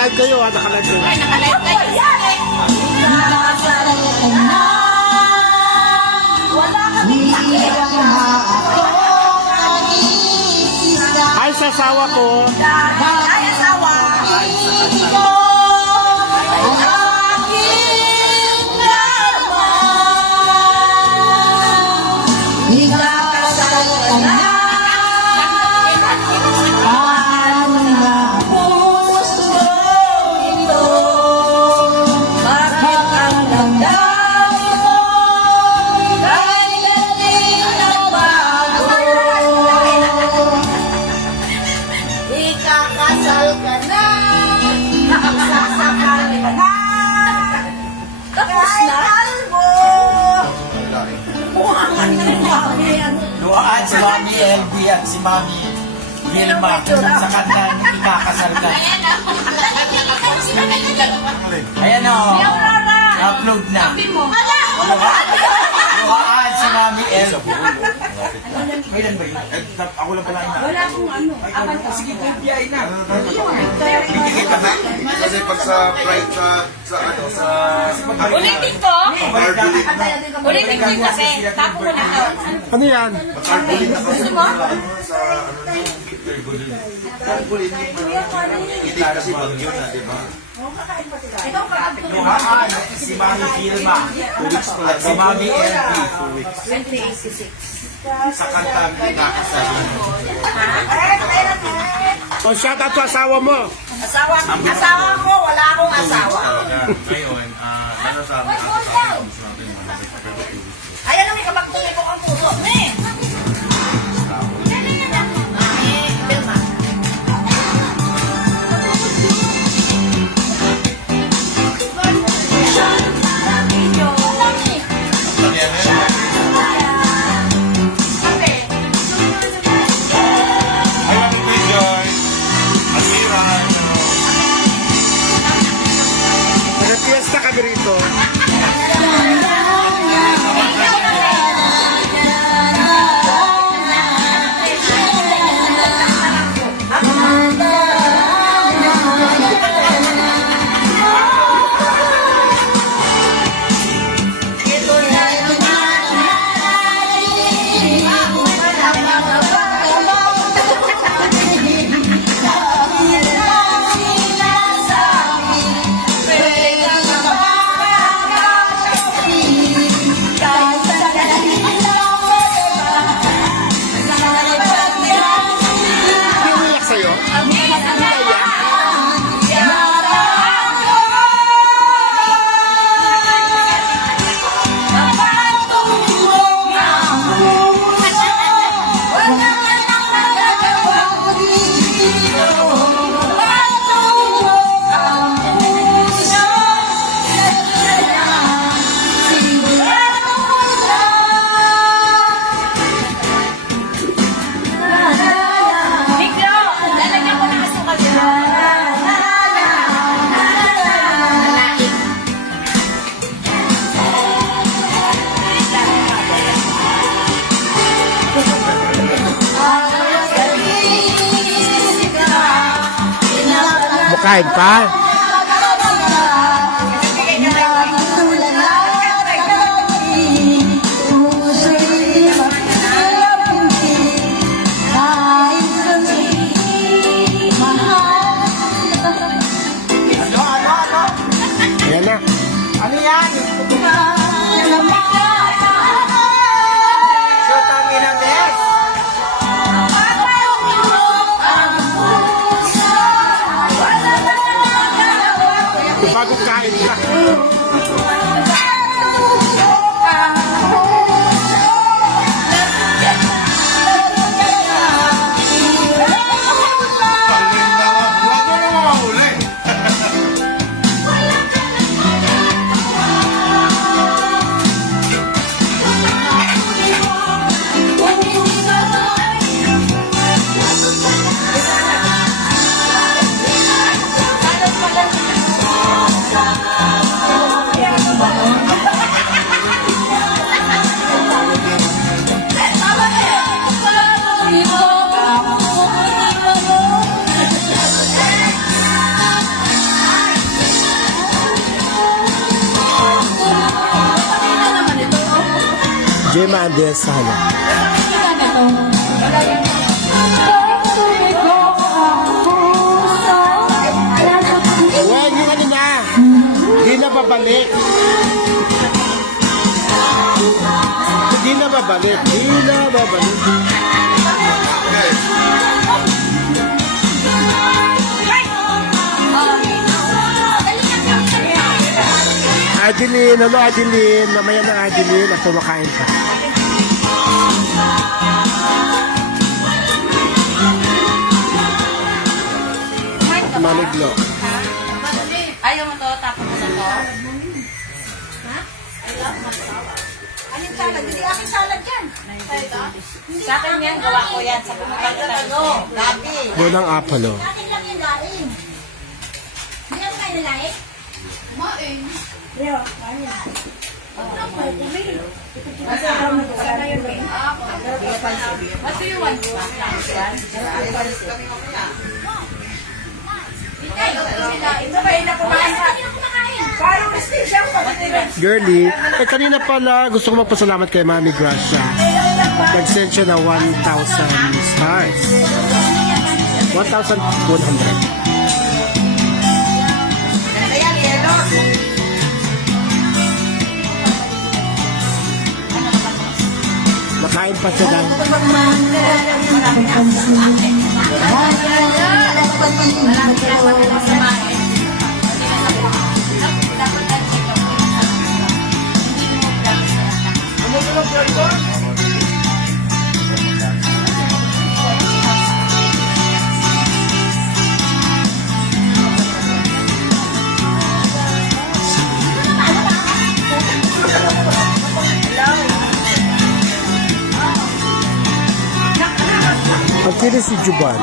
Naka-live kayo ha, naka-live kayo. Ay, nakalive kayo. Wala kami Ay, sa asawa ko. Ay, asawa. Ikakasal ka na, sasakal ka na, tapos na. Kalbo! Buhangan ka ng mami. Luhaan si Mami LB at si Mami Vilma sa kanta ng ikakasal ka. Ayan o. Upload na. Luhaan si Mami LB. Kailan ba yun? Ako lang pala ina. Wala akong ano. Sige, bibiyay na. Bigigit ka na. Kasi pag sa pride sa ano, sa... Ulitin ko. Carbulit na. Ulitin ko yung kasi. Tapo ko na ito. Ano yan? Carbulit na kasi. Gusto mo? Sa ano na yung carbulit. Hindi kasi bagyo na, di ba? Luhaan si Mami Vilma at si Mami LB 2086. sa kanta ng ikakasal. O, shout out sa asawa mo. Asawa ko, wala akong asawa. Ngayon, ano sa amin, Ayan ang ikabagtuloy ko ang puso. Ne! Mami, Vilma. I love you, Joy. Asira. Nag-fiesta kami rito. Iiyak sa'yo? Biglo! Lalagyan ko ng asukal dyan. Bukain pa. Ayan na. Ano yan? So, tami na bes. Bagong kain ka. Huwag mo naman mahuli. Gemma Andes sa halo. Huwag yung ano na. Hindi na babalik. Hindi na babalik. Hindi na babalik. Adeline, ano Adeline? Mamaya na Adeline at kumakain pa. Maliglo. Ayaw mo to, tapos mo na to. Anong salad? Hindi aking salad yan. Sa akin yan, gawa ko yan. Sa pumunta ko ano, gabi. Walang apalo. Akin lang yung laing. Hindi ako kayo nalaing? Kumain. Yo, kain. What do you want? Girlie, kanina pala gusto ko magpasalamat kay Mami Gracia. Nag-send siya na 1,000 stars. 1,100. Nakain pa siya lang. Ang kiri si Juban.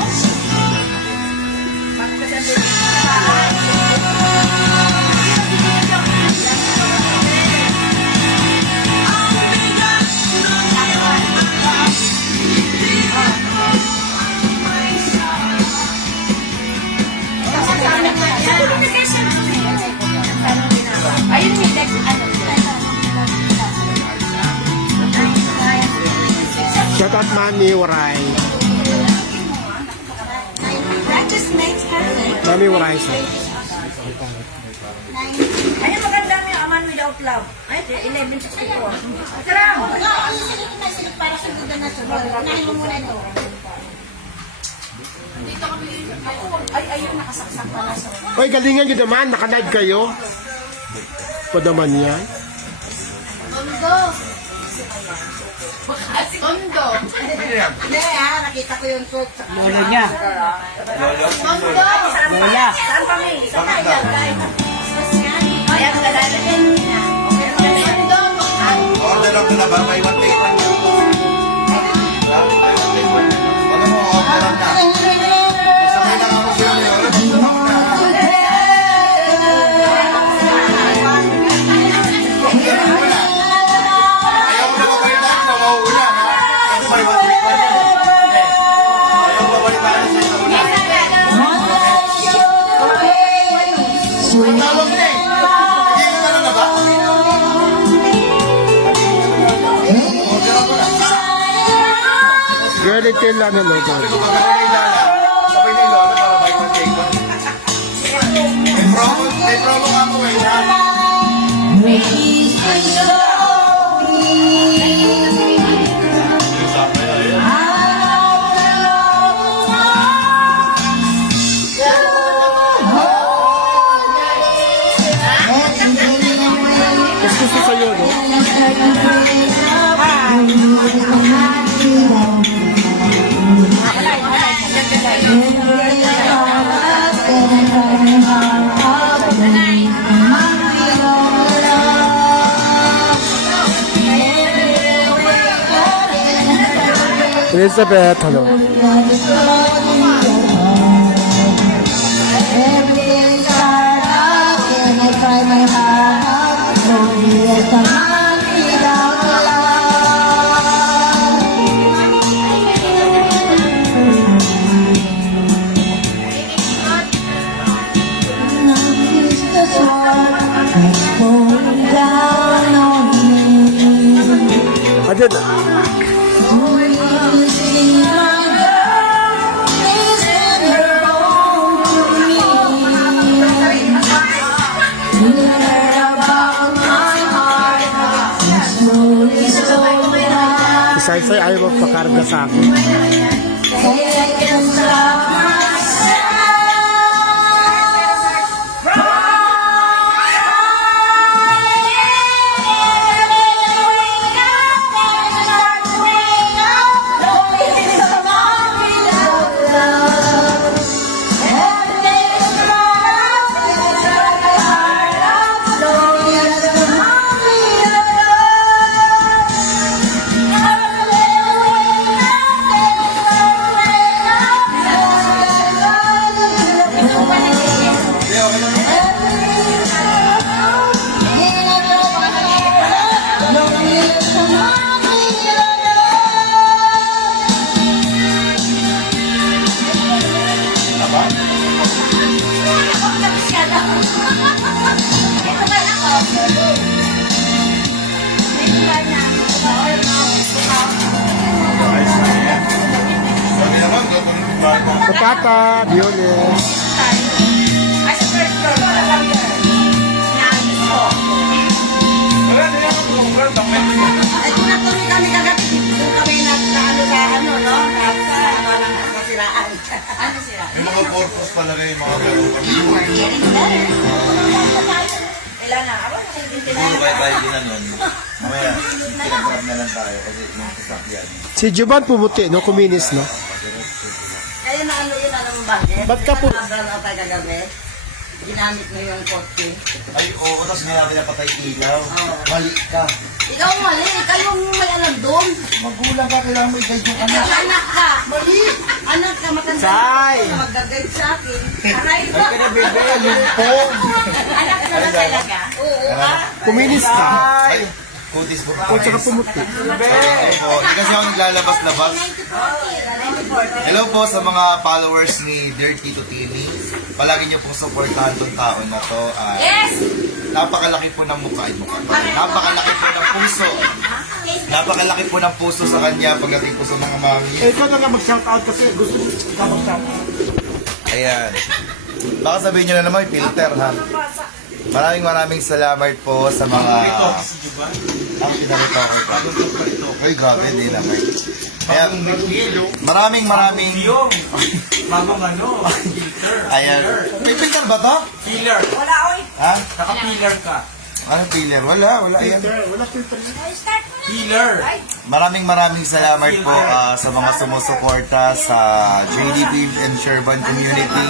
Ayun yung deck, ano. Shout out Mami Waray. That just makes sense. Mami Waray sa. Ayun, maganda yung Aman Without Love. Ay, 1164. Sarang! Para sa duda na sunod. Unahin mo muna ito. Ay, ayun, nakasaksak pala sa... Oy, galingan nyo naman. Naka-live kayo. Pa naman yan. Tondo. Hindi nakita ko yung suit. Lolo niya. Tondo. Lola. Saan kami? Sa Thailand, guys. Ayan, galala din. Tondo. Order ako na ba? May one take lang yun. Ano mo, order lang na. Sabay lang ako sila yun. Gusto mo na. Ayaw mo na mabalitaan sa mauuna, ha? Kasi may one take lang yun. Ayaw mo mabalitaan sa isang una. Ang tawag na eh. Hindi ka na ba? Order ako na. Girlie till ano logo. Sabi ko, magkano na yung lala? Sabay na yung lola para buy one take one. May promo nga po eh, ha? Mas gusto sa'yo, no? Elizabeth, hello. Everything's hard out, and I cry my heart out. Lonely as a man without love. Now is the sword that's falling down on me. Ayun. Si Saysay ayaw magpakarga sa akin. Sabi naman, gagawin ko tayo. Patata, Biones. Ay, sa third floor, wala lang yan. Inaayos ko. Wala na yan, program, bakit? Ay, kung natuloy kami kagabi, doon kami nagkaano sa ano, no? Sa ano lang, nasiraan. Ano siraan? May mga purpose pala kayo, mga gano'n kami. Ilan na? Aba, Siguro kaya tayo ginanon. Mamaya, kinagrab na lang tayo kasi yung sasakyan. Si Juban pumuti, no? Kuminis, no? Kaya na ano yun, alam mo bakit? Ba't ka po- Nagkaroon ako tayo kagabi. Ginamit mo yung kotse. Ay, oo, tapos may natin napatay ilaw. Mali ka. Ikaw mali, ikaw yung may alam doon. Magulang ka, kailangan mo i-guide yung anak. Anak ka! Mali! Anak ka, matanda Say! ka mag-guide sa akin. Aray ko! Anak ka na talaga? Oo, ah. Kuminis ka. Ay, kutis mo. O tsaka pumuti. Opo, hindi kasi ako naglalabas-labas. Hello po sa mga followers ni Dirty to Tini. Palagi niyo pong supportahan tong taon na to. Ay, Yes! napakalaki po ng mukha. Napakalaki po ng puso. Napakalaki po ng puso sa kanya pagdating po sa mga mami. Eh, ikaw na nga mag-shoutout kasi gusto ka mag-shoutout. Ayan. Baka sabihin nyo na naman, may filter ha. Maraming salamat po sa mga... Ang pinarito ko pa. Ay, grabe, hindi naman. Kaya, maraming... Bagong ano, filter. Ayan. May filter ba to? Filler. Wala, oy! Ha? Naka-filler ka. Ano filler? Wala yan. Wala filter. Start mo na. Filler. Maraming salamat po sa mga sumusuporta sa JDP and Sherban community.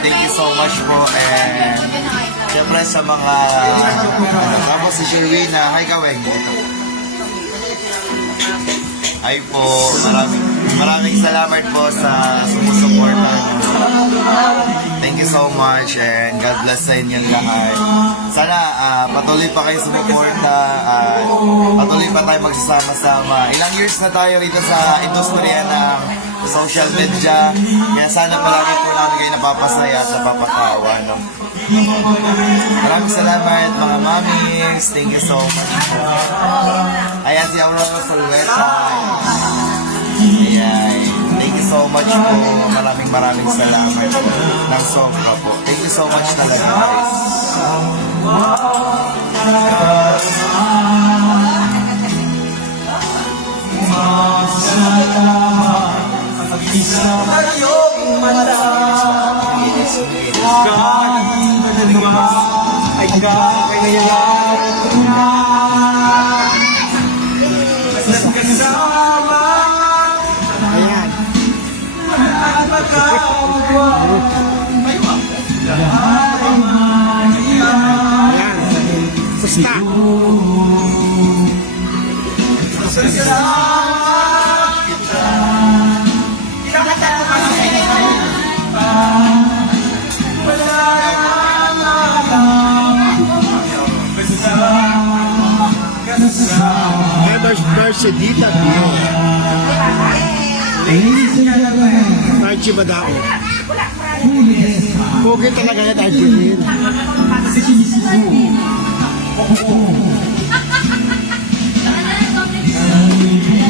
Thank you so much po. And syempre sa mga tapos si Sherwina. Hi Kaweng. Ay po, maraming salamat po sa sumusuporta. Thank you so much and God bless sa inyong lahat. Sana patuloy pa kayo sumuporta at patuloy pa tayo magsasama-sama. Ilang years na tayo rito sa industriya ng social media. Kaya sana palagi po namin kayo napapasaya at napapatawa. No? Maraming salamat mga mamis. Thank you so much po. Ayan si Aurora Solweta. Ayan. Thank you so much po. Maraming salamat po. Ng sobra po. Thank you so much talaga guys. Ayan. Ayan. Pusta. Mercedita Bio. Archie Badao. Pogi talaga yan, Archie. Thank you.